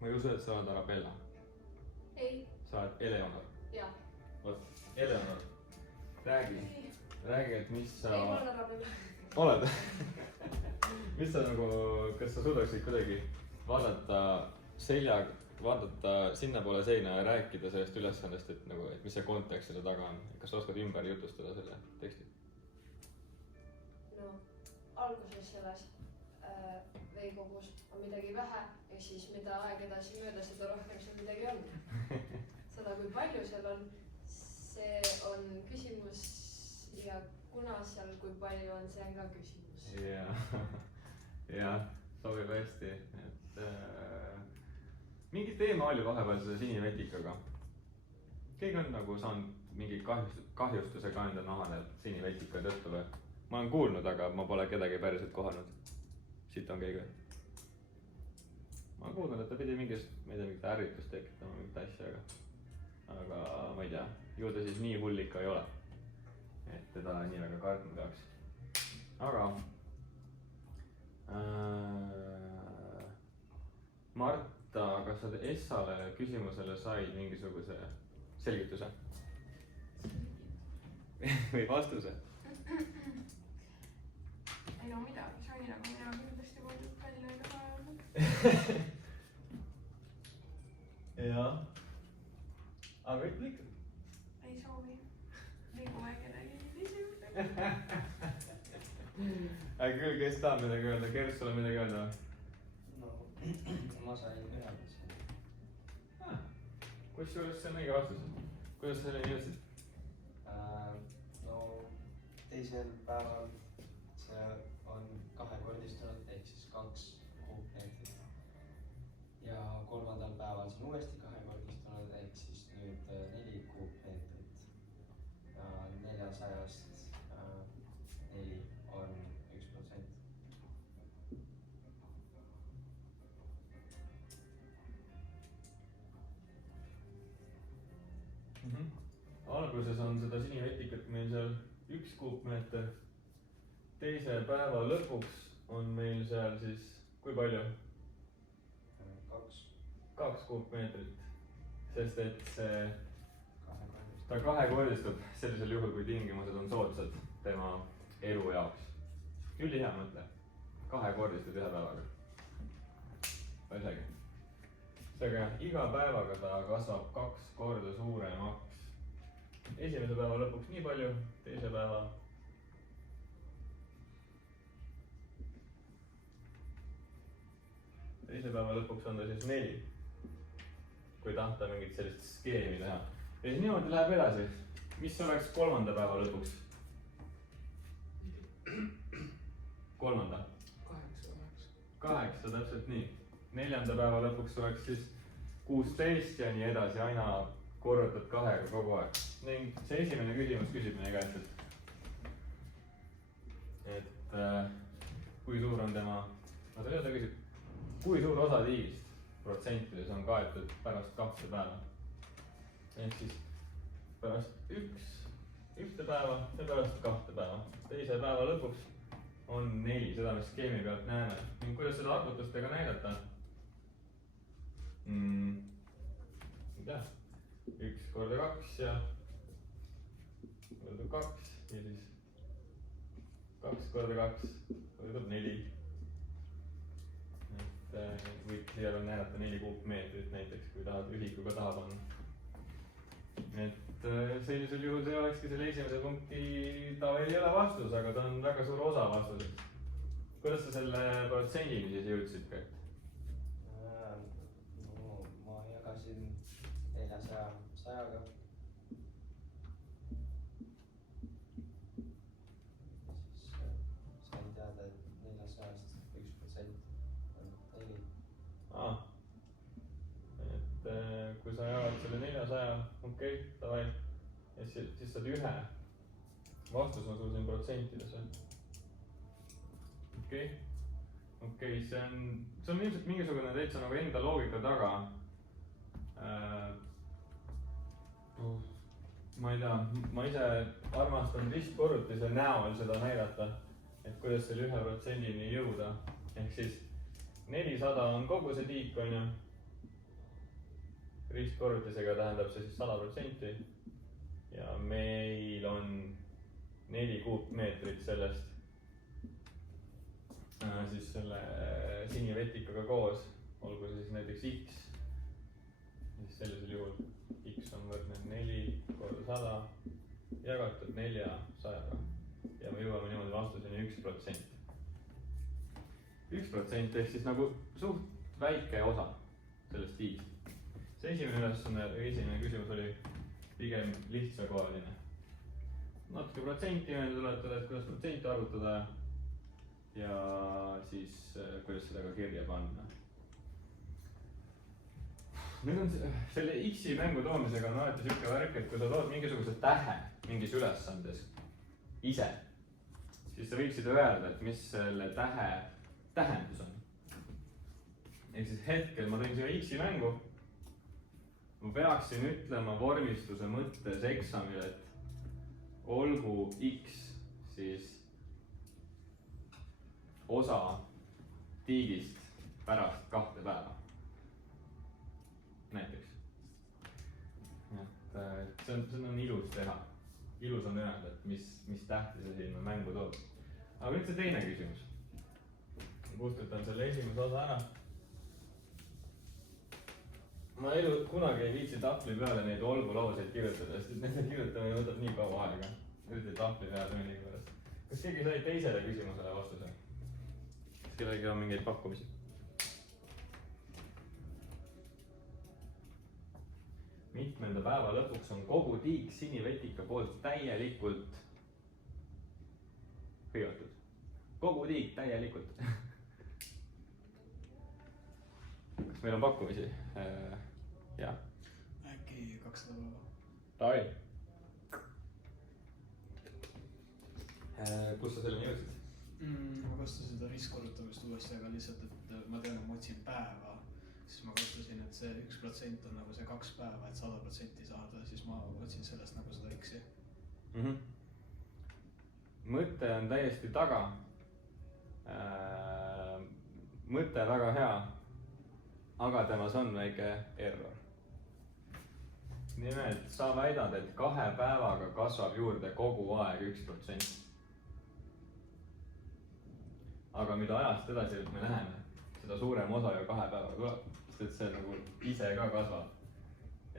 ma ei usu, et sa oled Arabella. Ei. Sa oled Eleonor. Jaa. Vot, Eleonor, räägi, et mis sa... Ei, ma olen Arabella. Oled? Mis sa nagu, kas sa suudaksid kuidagi vaadata sinna poole seina ja rääkida sellest ülesandest, et nagu, et mis see kontekst selle taga on? Kas sa oskad ümber jutustada selle teksti? No, alguses selles veikogus on midagi vähe ja siis mida aeg edasi mööda, seda rohkem seal midagi on. Seda, kui palju seal on, see on küsimus ja kuna seal kui palju on, see on ka küsimus. Jah, sobib hästi, et mingi teema oli vahepeal selle sinivetikaga. Keegi on nagu saanud mingi kahjustuse ka enda nahale sinivetika tõttu või? Ma olen kuulnud, aga ma pole kedagi päriselt kohanud. Siit on keegi. Ma olen kuulnud, et ta pidi mingit ärritust tekitama, mingit asja, aga ma ei tea, ju ta siis nii hull ikka ei ole, et teda nii väga kartma peaks. Aga Marta, kas sa Essale küsimusele said mingisuguse selgituse? Või vastuse? Ei no midagi sain, aga mina kindlasti võidud välja ei taha öelda. Jah. Aga ütle ikka. Ei soovi. Liigume kellegi teise juurde. Aga küll, kes tahab midagi öelda? Kers, sulle midagi öelda? No, ma sain ühe mõtlesin. Kusjuures see on õige vastus. Kuidas sa selleni jõudsid? No, teisel päeval see on kahekordistunud ehk siis 2 kuupmeetrit. Ja kolmandal päeval see on uuesti kahekordistunud ehk siis nüüd 4 kuupmeetrit. Ja 400-st 4 on 1%. Alguses on seda sinivetikat meil seal 1 kuupmeeter. Teise päeva lõpuks on meil seal siis, kui palju? 2 kuupmeetrit. Sest et see ta kahekordistub sellisel juhul, kui tingimused on soodsad tema elu jaoks. Ülihea mõtle. Kahekordistub ühe päevaga. Isegi. Seega iga päevaga ta kasvab 2 korda suuremaks. Esimese päeva lõpuks nii palju, teise päeva lõpuks on ta siis 4. Kui tahta mingit sellist skeemi teha. Ja siis niimoodi läheb edasi. Mis oleks 3. päeva lõpuks? 3. 8, täpselt nii. 4. päeva lõpuks oleks siis 16 ja nii edasi, aina korrutad 2-ga kogu aeg. Ning see esimene küsimus küsib meie käest, et kui suur on tema, kui suur osa tiigist protsentides on kaetud pärast 2 päeva. Ehk siis pärast 1 päeva ja pärast 2 päeva. Teise päeva lõpuks on 4, seda me skeemi pealt näeme. Ning kuidas seda arvutustega näidata? Ei tea. 1 korda 2 ja 2 ja siis 2 korda 2 võrdub 4. Et võid siia veel näidata 4 kuupmeetrit näiteks, kui tahad ühikuga taha panna. Et sellisel juhul see olekski selle esimese punkti, ta veel ei ole vastus, aga ta on väga suur osa vastuseks. Kuidas sa selle protsendini siis jõudsid, Kert? No, ma jagasin 400 100-ga. Siis sain teada, et 400-st 1% on 4. Et kui sa jagad selle 400, okei, davai. Ja siis saad 1. Vastus on sul siin protsentides. Okei, see on ilmselt mingisugune täitsa nagu enda loogika taga. Ma ei tea, ma ise armastan ristkorrutise näol seda näidata, et kuidas selle 1%-ni jõuda. Ehk siis 400 on kogu see tiik, on ju. ristkorrutisega tähendab see siis 100% ja meil on 4 kuupmeetrit sellest siis selle sinivetikaga koos, olgu see siis näiteks X, siis sellisel juhul X on võrdne 4 korda 100 jagatud 400 ja me jõuame niimoodi vastuseni 1%. 1% ehk siis nagu suht väike osa sellest i-st. See esimene ülesanne, esimene küsimus oli pigem lihtsakoeline. Natuke protsenti meelde tuletada, et kuidas protsenti arvutada ja siis kuidas seda ka kirja panna. Nüüd on selle X-i mängu toomisega on alati siuke värk, et kui sa tood mingisuguse tähe mingis ülesandes ise, siis sa võiksid öelda, et mis selle tähe tähendus on. Ehk siis hetkel ma tõin siia X-i mängu. Ma peaksin ütlema vormistuse mõttes eksamil, et olgu X siis osa tiigist pärast 2 päeva. Näiteks. Et see on ilus teha. Ilus on öelda, et mis tähti see sinna mängu toob. Aga nüüd see teine küsimus. Kustutan selle esimese osa ära. Ma kunagi ei viitsi tahvli peale neid olgulauseid kirjutada, sest nende kirjutamine võtab nii kaua aega. Nüüd ei tahvli peale mõningast. Kas keegi sai teisele küsimusele vastuse? Kas kellelgi on mingeid pakkumisi? Mitmenda päeva lõpuks on kogu tiik sinivetika poolt täielikult hõivatud. Kogu tiik täielikult. Kas meil on pakkumisi? Jaa. Äkki 200 päeva. Tavai. Kus sa selleni jõudsid? Ma kasutasin seda ristkorrutamist uuesti, aga lihtsalt, et ma tean, et ma otsin päeva. Siis ma kasutasin, et see 1% on nagu see 2 päeva, et 100% saada, siis ma otsin sellest nagu seda X-i. Mõte on täiesti taga. Mõte väga hea, aga temas on väike error. Nimelt, sa väidad, et 2 päevaga kasvab juurde kogu aeg 1%. Aga mida ajast edasi me läheme, seda suurem osa ju 2 päevaga tuleb, sest et see nagu ise ka kasvab.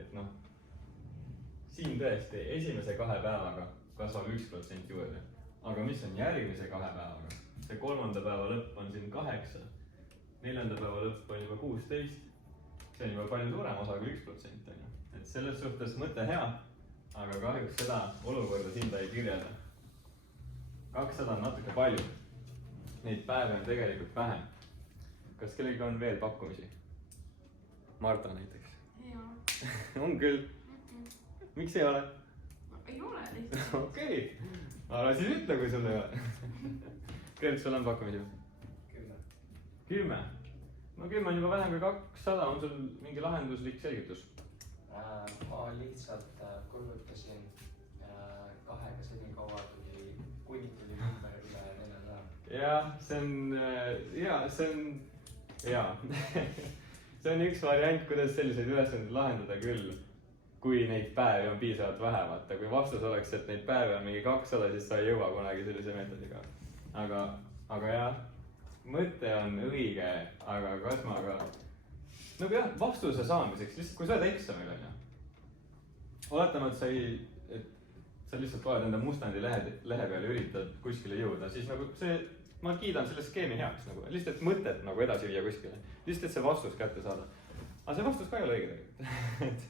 Et noh, siin tõesti esimese 2 päevaga kasvab 1% juurde. Aga mis on järgmise 2 päevaga? See 3. päeva lõpp on siin 8, 4. päeva lõpp on juba 16. See on juba palju suurem osa kui 1%. Et selles suhtes mõte hea, aga kahjuks seda olukorda siin ta ei kirjelda. 200 on natuke palju. Neid päevi on tegelikult vähem. Kas kellegi on veel pakkumisi? Marta näiteks. Ei ole. On küll. Miks ei ole? No, ei ole lihtsalt. Okei. Aga siis ütle, kui sul ei ole. Gert, sul on pakkumisi? 10. No 10 on juba vähem kui 200. On sul mingi lahenduslik selgitus? Ma lihtsalt korrutasin 2-ga seni kaua, kuni tuli number üle 400. Jah, see on see on üks variant, kuidas selliseid ülesandeid lahendada küll, kui neid päevi on piisavalt vähe. Vaata, kui vastus oleks, et neid päevi on mingi 200, siis sa ei jõua kunagi sellise meetodiga. Aga jah, mõte on õige, aga kas ma ka... No jah, vastuse saamiseks, lihtsalt kui sa oled eksamil, on ju. Oletame, et sa lihtsalt oled enda mustandi lehe peal ja üritad kuskile jõuda, siis nagu see, ma kiidan selle skeemi heaks nagu, lihtsalt mõtet nagu edasi viia kuskile, lihtsalt see vastus kätte saada. Aga see vastus ka ei ole õige tegelikult.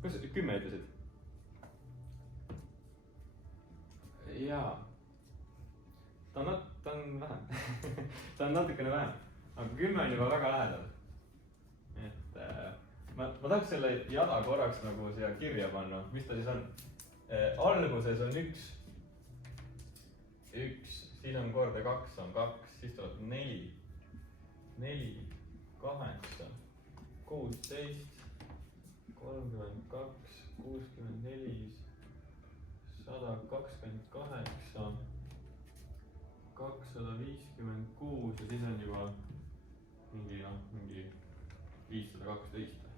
Kus 10 ütlesid? Jaa. Ta on vähem. Ta on natukene vähem, aga 10 on juba väga lähedal. Et ma tahaks selle jada korraks nagu siia kirja panna, mis ta siis on. Alguses on 1, siis on korda 2 on 2, siis tuleb 4, 8, 16, 32, 64, 128, 256 ja siis on juba mingi 512.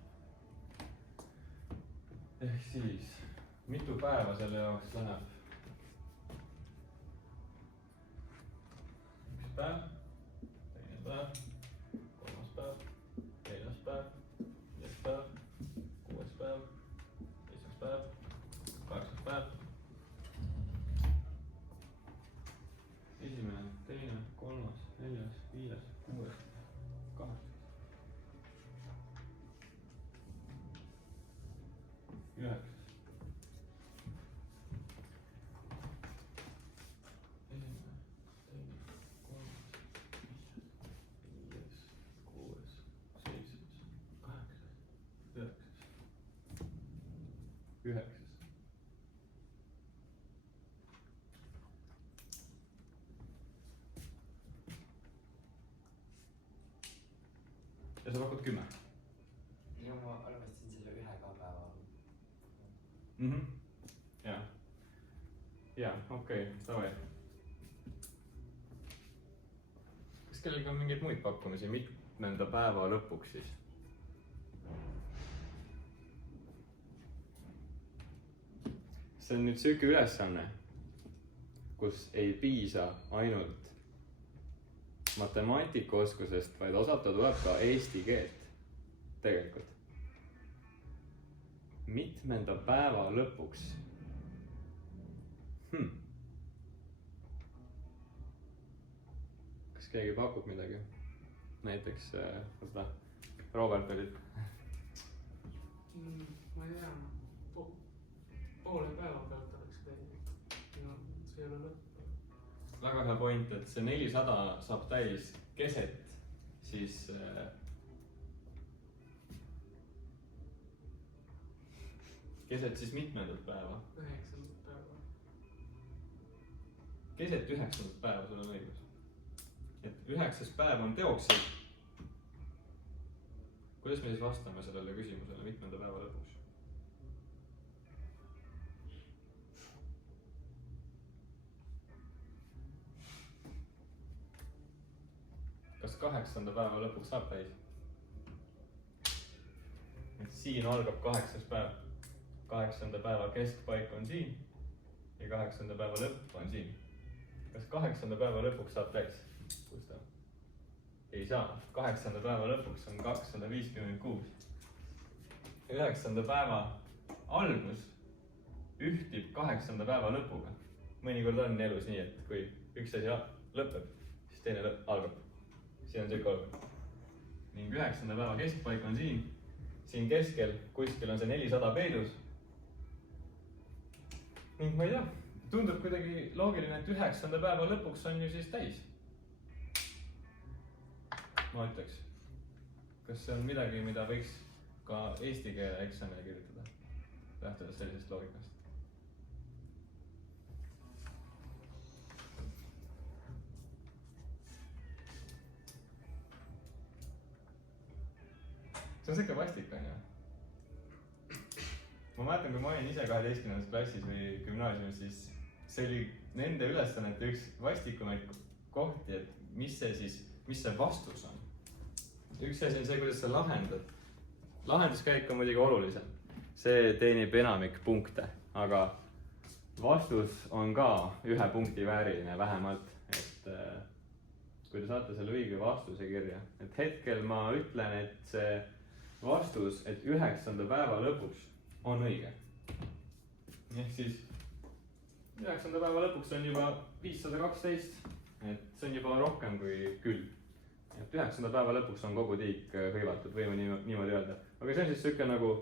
ehk siis, mitu päeva selle jaoks läheb? Üks päev, teine päev, kolmas päev, neljas päev, viies päev, kuues päev, seitsmes päev, kaheksas päev. Esimene, teine, kolmas, neljas, viies, kuues, kaheksas. Üheksas. Esimene, teine, kolmas, viies, kuues, seitsmes, kaheksas, üheksas. Üheksas. Ja sa pakud 10? ja ma arvestasin selle ühe ka päeva. Jaa. Jaa, okei, davai. Kas kellelgi on mingeid muid pakkumisi mitmenda päeva lõpuks siis? See on nüüd siuke ülesanne, kus ei piisa ainult matemaatikaoskusest, vaid osata tuleb ka eesti keelt tegelikult. Mitmenda päeva lõpuks. Kas keegi pakub midagi? Näiteks seda Robert olid. Ma ei tea, poole päeva pealt oleks käinud ja see ei ole lõpp. Väga hea point, et see 400 saab täis keset siis mitmendat päeva? 9. päeva. Keset 9. päeva, sul on õigus. Et 9. päev on teoksil. Kuidas me siis vastame sellele küsimusele mitmenda päeva lõpuks? Kas 8. päeva lõpuks saab täis? Et siin algab 8. päev. 8. päeva keskpaik on siin ja 8. päeva lõpp on siin. Kas 8. päeva lõpuks saab täis? Gustav? Ei saa. 8. päeva lõpuks on 256. 9. päeva algus ühtib 8. päeva lõpuga. Mõnikord on elus nii, et kui üks asi lõpeb, siis teine algab. Siin on see kolm. Ning 9. päeva keskpaik on siin. Siin keskel kuskil on see 400 peidus. Ning ma ei tea, tundub kuidagi loogiline, et 9. päeva lõpuks on ju siis täis. Ma ütleks. Kas see on midagi, mida võiks ka eesti keele eksamile kirjutada? Lähtudes sellisest loogikast. See on siuke vastik, on ju. Ma mäletan, kui ma olin ise 12. klassis või gümnaasiumis, siis see oli nende ülesannete üks vastikumaid kohti, et mis see vastus on. Üks asi on see, kuidas sa lahendad. Lahenduskäik on muidugi olulisem. See teenib enamik punkte, aga vastus on ka 1 punkti vääriline vähemalt, et kui te saate selle õige vastuse kirja. Et hetkel ma ütlen, et see vastus, et 9. päeva lõpuks on õige. Ehk siis 9. päeva lõpuks on juba 512, et see on juba rohkem kui küll. Et 9. päeva lõpuks on kogu tiik hõivatud, võime niimoodi öelda. Aga see on siis siuke nagu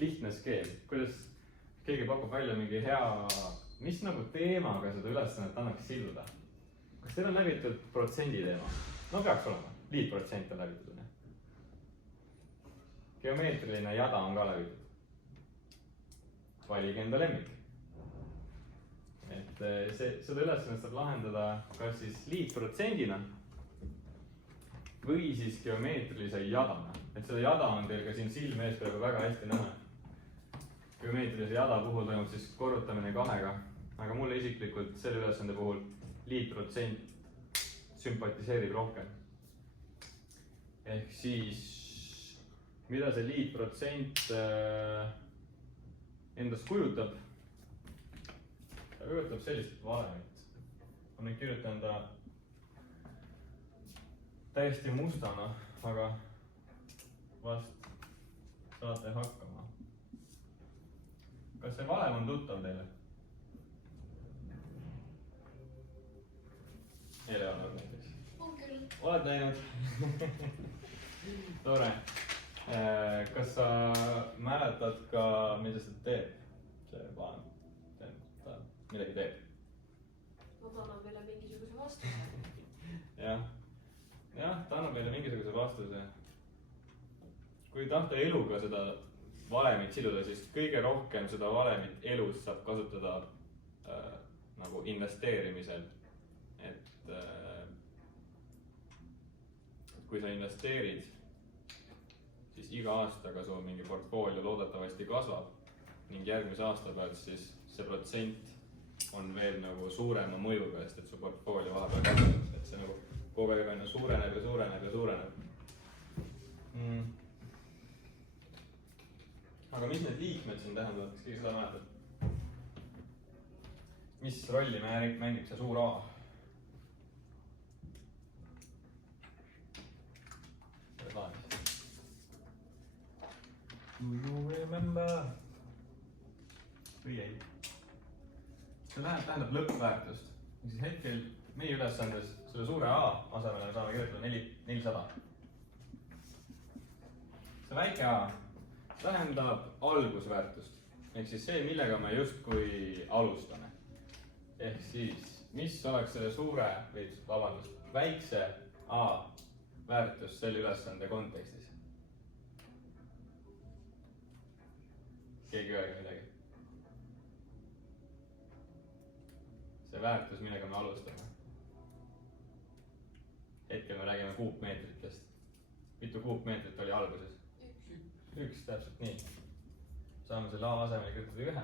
lihtne skeem, kuidas keegi pakub välja mingi hea, mis nagu teemaga seda ülesannet annaks siduda. Kas teil on läbitud protsendi teema? No peaks olema, liitprotsent on läbitud. Geomeetriline jada on ka läbitud. Valige enda lemmik. Et seda ülesannet saab lahendada kas siis liitprotsendina või siis geomeetrilise jadana. Et seda jada on teil ka siin silme ees praegu väga hästi näha. Geomeetrilise jada puhul toimub siis korrutamine 2-ga, aga mulle isiklikult selle ülesande puhul liitprotsent sümpatiseerib rohkem. Ehk siis, mida see liitprotsent endast kujutab. Ta kujutab sellist valemit. Ma nüüd kirjutan ta täiesti mustana, aga vast saate hakkama. Kas see valem on tuttav teile? Eleonor näiteks. on küll. Oled näinud? Tore. Kas sa mäletad ka, mida see teeb? See valem. Ta midagi teeb. no ta annab meile mingisuguse vastuse. Jah, ta annab meile mingisuguse vastuse. Kui tahta eluga seda valemit siduda, siis kõige rohkem seda valemit elus saab kasutada nagu investeerimisel. Et kui sa investeerid, siis iga aastaga su mingi portfoolio loodetavasti kasvab ning järgmise aasta pealt siis see protsent on veel nagu suurema mõjuga, sest et su portfoolio vahepeal kasvab, et see nagu kogu aeg aina suureneb ja suureneb ja suureneb. Aga mis need liikmed siin tähendavad, kas keegi seda mäletab? Mis rolli mängib see suur A? Do you remember? Või ei? See tähendab lõppväärtust. Siis hetkel meie ülesandes selle suure A asemele saame kirjutada 400. See väike A tähendab algusväärtust. Ehk siis see, millega me justkui alustame. Ehk siis, mis oleks selle suure, või vabandust, väikse A väärtus selle ülesande kontekstis? Keegi öelge midagi. See väärtus, millega me alustame. Hetkel me räägime kuupmeetritest. Mitu kuupmeetrit oli alguses? Üks, täpselt nii. Saame selle A asemele kirjutada 1.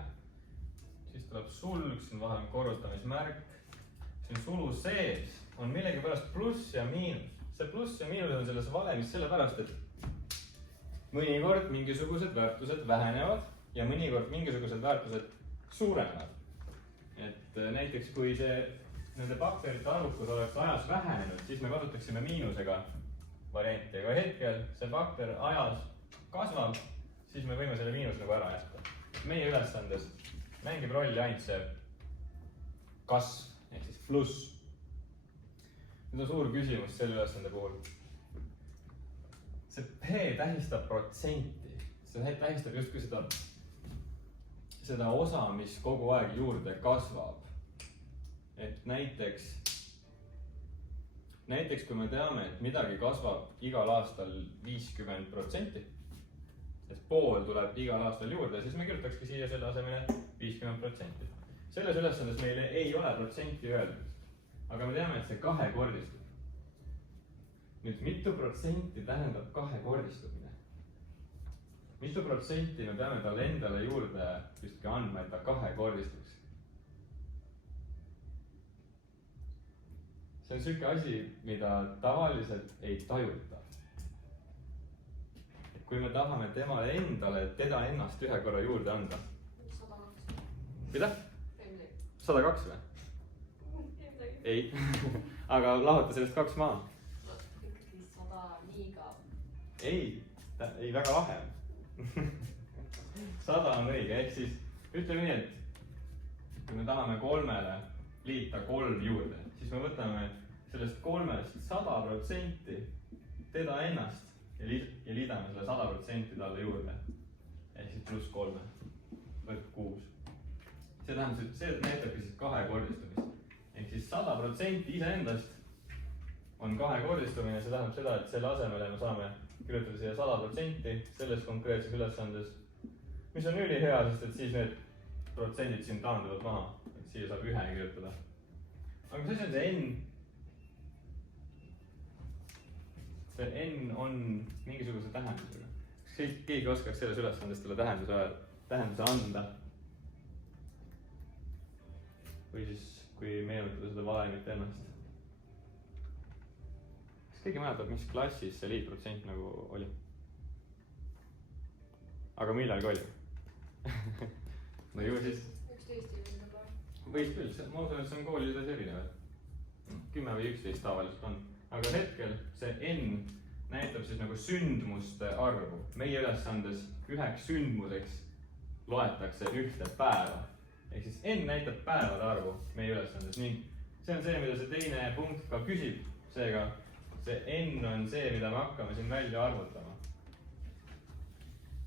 Siis tuleb sulg, siin vahel on korrutamismärk. Siin sulu sees on millegipärast pluss ja miinus. See pluss ja miinus on selles valemis sellepärast, et mõnikord mingisugused väärtused vähenevad ja mõnikord mingisugused väärtused suurenevad. Et näiteks kui see nende bakterite arvukus oleks ajas vähenenud, siis me kasutaksime miinusega varianti, aga hetkel see bakter ajas kasvab, siis me võime selle miinus nagu ära jätta. Meie ülesandes mängib rolli ainult see kasv, ehk siis pluss. Nüüd on suur küsimus selle ülesande puhul. See P tähistab protsenti. See tähistab justkui seda osa, mis kogu aeg juurde kasvab. Et näiteks kui me teame, et midagi kasvab igal aastal 50%, et pool tuleb igal aastal juurde, siis me kirjutakski siia selle asemele 50%. Selles ülesandes meile ei ole protsenti öeldud, aga me teame, et see kahekordistub. Nüüd, mitu protsenti tähendab kahekordistumine? Mitu protsenti me peame talle endale juurde justkui andma, et ta kahekordistuks? See on selline asi, mida tavaliselt ei tajuta. Kui me tahame temale endale, teda ennast ühe korra juurde anda. 102. Mida? 102 või? Ei, aga lahuta sellest 2 maha. No ikkagi 100 liiga. Ei, väga lahe. 100 on õige, ehk siis ütleme nii, et kui me tahame 3-le liita 3 juurde, siis me võtame sellest 3-st 100% teda ennast ja liidame selle 100% talle juurde. Ehk siis pluss 3, võrk 6. See näitabki siis kahekordistumist. Ehk siis 100% iseendast on kahekordistumine, see tähendab seda, et selle asemele me saame kirjutada siia 100% selles konkreetses ülesandes, mis on ülihea, sest et siis need protsendid siin taanduvad maha, et siia saab 1 kirjutada. Aga mis asi on see N? See N on mingisuguse tähendusega. Kas keegi oskaks selles ülesandest talle tähenduse anda? Või siis, kui meenutada seda valemit ennast. Kas keegi mäletab, mis klassis see liitprotsent nagu oli? Aga millalgi oli? no ju siis 11 võib-olla. võis küll, ma usun, et see on koolides erinev. 10 või 11 tavaliselt on. aga hetkel see N näitab siis nagu sündmuste arvu. meie ülesandes üheks sündmuseks loetakse ühte päeva. ehk siis N näitab päevade arvu meie ülesandes ning see on see, mida see teine punkt ka küsib. seega see N on see, mida me hakkame siin välja arvutama.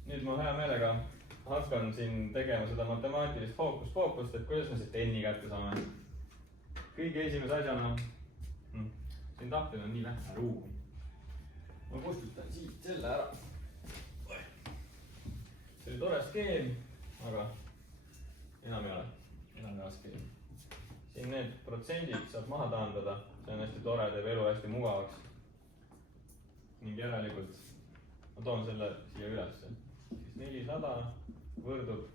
nüüd ma hea meelega hakkan siin tegema seda matemaatilist fookus-fookust, et kuidas me siit N-i kätte saame. kõige esimese asjana, siin tahtel on nii vähe ruumi. ma kustutan siit selle ära. see oli tore skeem, aga enam ei ole skeem. siin need protsendid saab maha taandada, see on hästi tore, teeb elu hästi mugavaks. ning järelikult ma toon selle siia ülesse. siis 400 võrdub,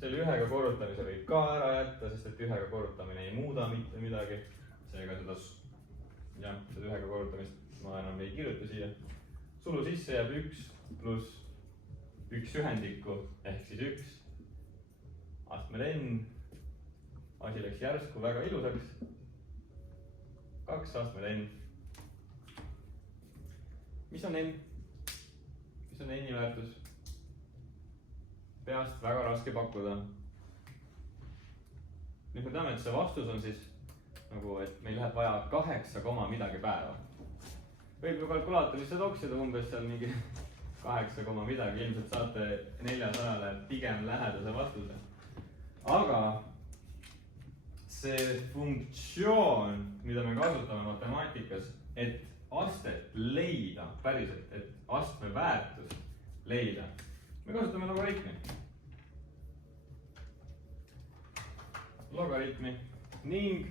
selle ühega korrutamise võib ka ära jätta, sest et ühega korrutamine ei muuda mitte midagi. seega seda ühega korrutamist ma enam ei kirjuta siia. sulu sisse jääb 1 pluss 1 ühendikku ehk siis 1 astmel n. asi läks järsku väga ilusaks. 2 astmel n. mis on n? mis on n-i väärtus? peast väga raske pakkuda. nüüd me teame, et see vastus on siis nagu, et meil läheb vaja 8, midagi päeva. võib ju kalkulaatorisse toksida umbes seal mingi 8, midagi, ilmselt saate 400-le pigem lähedase vastuse. aga see funktsioon, mida me kasutame matemaatikas, et astet leida päriselt, et astme väärtust leida, me kasutame logaritmi ning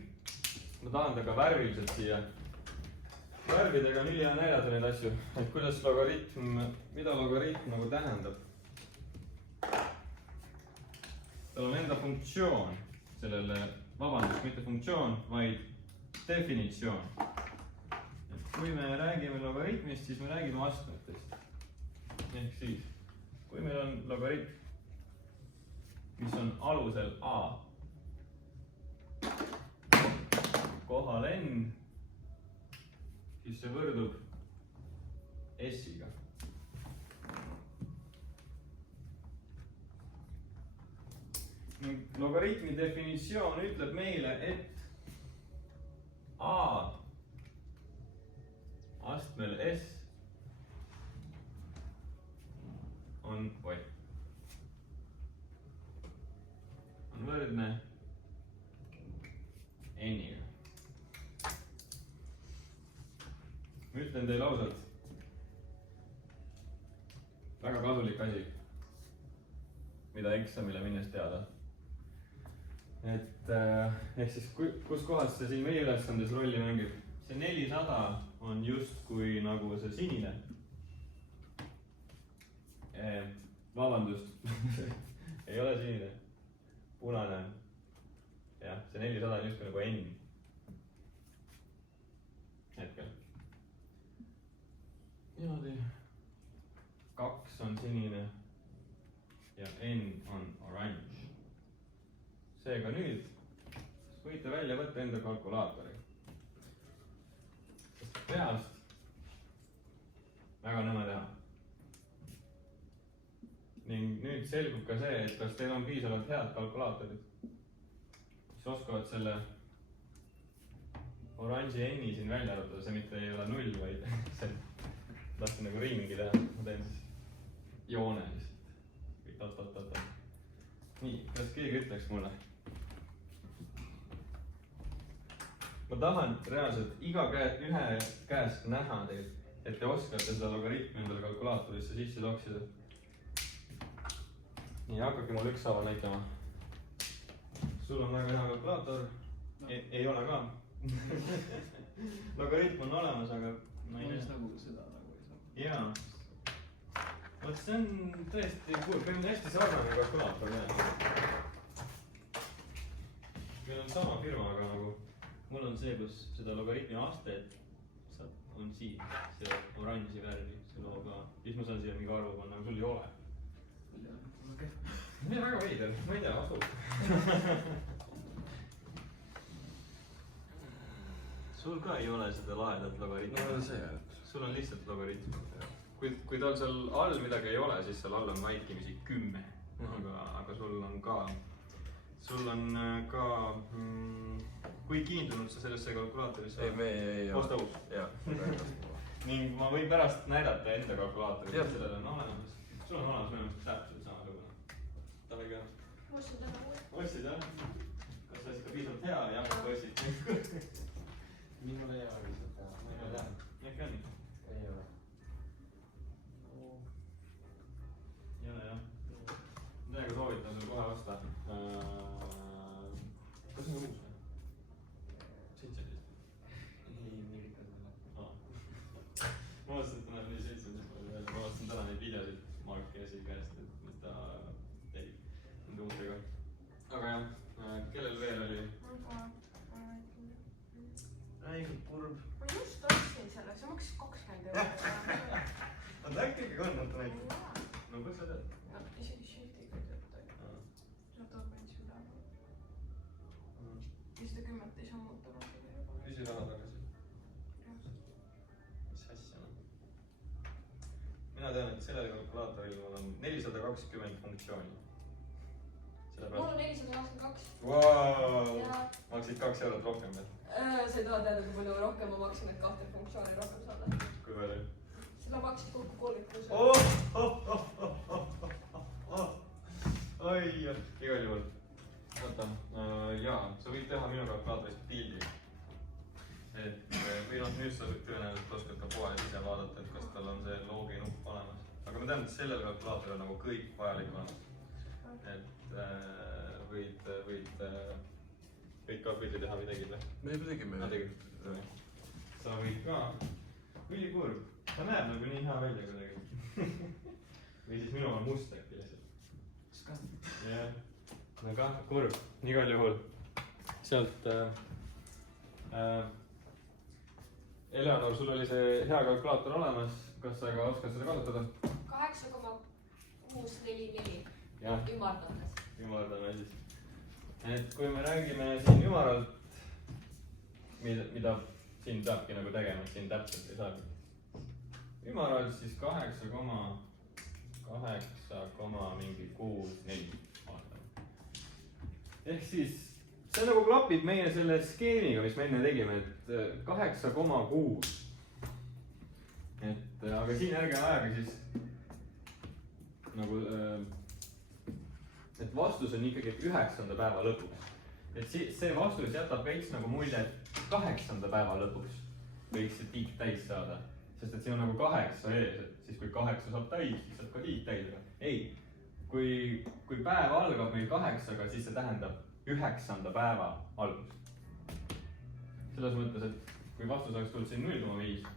ma tahan ta ka värviliselt siia. värvidega on ülihea näidata neid asju, et kuidas logaritm, mida logaritm nagu tähendab. tal on enda funktsioon sellele, vabandust, mitte funktsioon, vaid definitsioon. et kui me räägime logaritmist, siis me räägime astmetest. ehk siis, kui meil on logaritm, mis on alusel a kohal n, siis see võrdub s-iga. logaritmi definitsioon ütleb meile, et a astmel s on võrdne n-iga. ma ütlen teile ausalt, väga kasulik asi, mida eksamile minnes teada. et ehk siis kus kohas see siin meie ülesandes rolli mängib. see 400 on justkui nagu see sinine. vabandust ei ole sinine, punane on. jah, see 400 on justkui nagu n hetkel. niimoodi. 2 on sinine ja n on oranž. seega nüüd võite välja võtta enda kalkulaatori. peast väga nõme teha. ning nüüd selgub ka see, et kas teil on piisavalt head kalkulaatorid, mis oskavad selle oranži n-i siin välja arvutada. see mitte ei ole 0, vaid see tahtsin nagu riimingi teha. ma teen siis joone lihtsalt. nii, kas keegi ütleks mulle? ma tahan reaalselt ühe käest näha teid, et te oskate seda logaritmi endale kalkulaatorisse sisse toksida. nii, hakake mulle ükshaaval näitama. sul on väga hea kalkulaator. ei ole ka. logaritm on olemas, aga ma ei tea. nagu seda nagu ei saa. jaa. vot see on tõesti, meil on hästi sarnane kalkulaator. meil on sama firma, aga nagu mul on see, kus seda logaritmi astet on siin, see oranži värvi, see loob ka. siis ma saan siia mingi arvu panna, aga sul ei ole. okei. see on väga veider, ma ei tea, asub. sul ka ei ole seda lahedat logaritmi. No see jah. sul on lihtsalt logaritm. kui tal seal all midagi ei ole, siis seal all on vaikimisi 10. aga sul on ka kui kiindunud sa sellesse kalkulaatorisse ei, me ei ole. Osta uus. Jah. ning ma võin pärast näidata enda kalkulaatorit, et sellel on olemas. sul on olemas minu meelest täpselt samasugune. Davai ka. ma ostsin täna uue. ostsid jah? kas sa ikka piisavalt hea ja hakkas ostsid? minul ei ole lihtsalt hea, ma ei tea. äkki on? ei ole. ei ole jah. Täiega soovitan sul kohe osta. kas on uus või? 17. ei, nii rikkad ei ole. ma mõtlesin, et täna oli 17 palju veel. ma vaatasin täna neid videosid Mark Kesi käest, et mis ta tegi nende uutega. aga jah, kellel veel oli? Räigelt kurb. ma just ostsin selle, see maksis 20 €. oota, äkki ikka on, oota näita. no kus sa tead? no isegi shiftiga ei tööta. seda toob end süda. ja seda 10 ei saa muuta. küsi raha tagasi. mis asja noh? mina tean, et sellel kalkulaatoril mul on 420 funktsiooni. mul on 422. Vau! ja maksid 2 € rohkem veel. sa ei taha teada, kui palju rohkem ma maksin, et 2 funktsiooni rohkem saada. kui palju? seda maksis kokku 36 €. oi, igal juhul. oota, jaa, sa võid teha minu kalkulaatorist pildi. et või noh, nüüd sa tõenäoliselt oskad ka poes ise vaadata, et kas tal on see loogi nupp olemas. aga ma tean, et sellel kalkulaatoril on nagu kõik vajalik olemas. et võid ka pildi teha või tegid või? me juba tegime. tegid. sa võid ka. ülikurb. ta näeb nagu nii hea välja kuidagi. või siis minul on must äkki lihtsalt. jah, aga kurb, igal juhul. sealt Eleanor, sul oli see hea kalkulaator olemas, kas sa ka oskad seda kasutada? 8,644 jah, ümardades. ümardame siis. et kui me räägime siin ümaralt, mida siin peabki nagu tegema, et siin täpselt ei saagi. ümaralt siis 8,64. ehk siis see nagu klapib meie selle skeemiga, mis me enne tegime, et 8,6. et aga siin ärge ajage siis nagu, et vastus on ikkagi 9. päeva lõpuks. et see vastus jätab veits nagu mulje, et 8. päeva lõpuks võiks see tiik täis saada. sest et siin on nagu 8 ees, et siis kui 8 saab täis, siis saab ka tiik täis. ei, kui päev algab meil 8-ga, siis see tähendab 9. päeva algust. selles mõttes, et kui vastus oleks tulnud siin 0,5,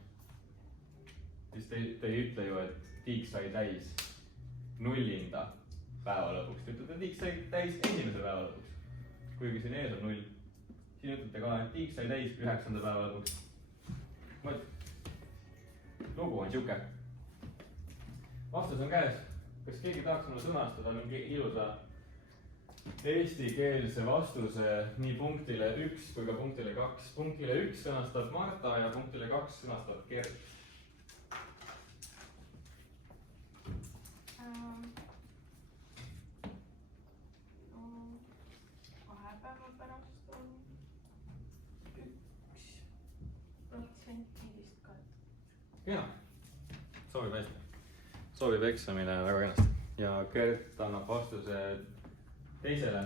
siis te ei ütle ju, et tiik sai täis 0. päeva lõpuks. Te ütlete, et tiik sai täis 1. päeva lõpuks. kuigi siin ees on 0. siin ütlete ka, et tiik sai täis 9. päeva lõpuks. vot, lugu on siuke. vastus on käes. kas keegi tahaks mulle sõnastada mingi ilusa eestikeelse vastuse nii punktile 1 kui ka punktile 2. punktile 1 sõnastab Marta ja punktile 2 sõnastab Gert. Kahe päeva pärast on 1% vist ka. kena, sobib hästi. sobib eksamile väga kenasti. ja Gert annab vastuse teisele.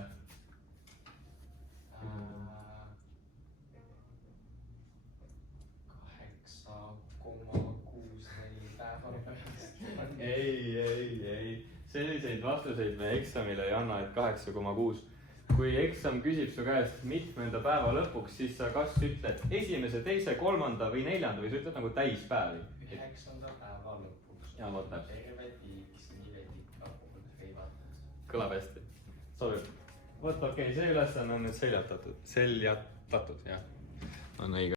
8,64 päeva pärast. ei, selliseid vastuseid me eksamile ei anna, et 8,6. kui eksam küsib su käest mitmenda päeva lõpuks, siis sa kas ütled 1., 2., 3. või 4. või sa ütled nagu täispäevi. 9. päeva lõpuks. ja vot täpselt. terve tiik, siniletika poolt hõivatud. kõlab hästi, sobib. vot okei, see ülesanne on nüüd seljatatud, jah, on õige.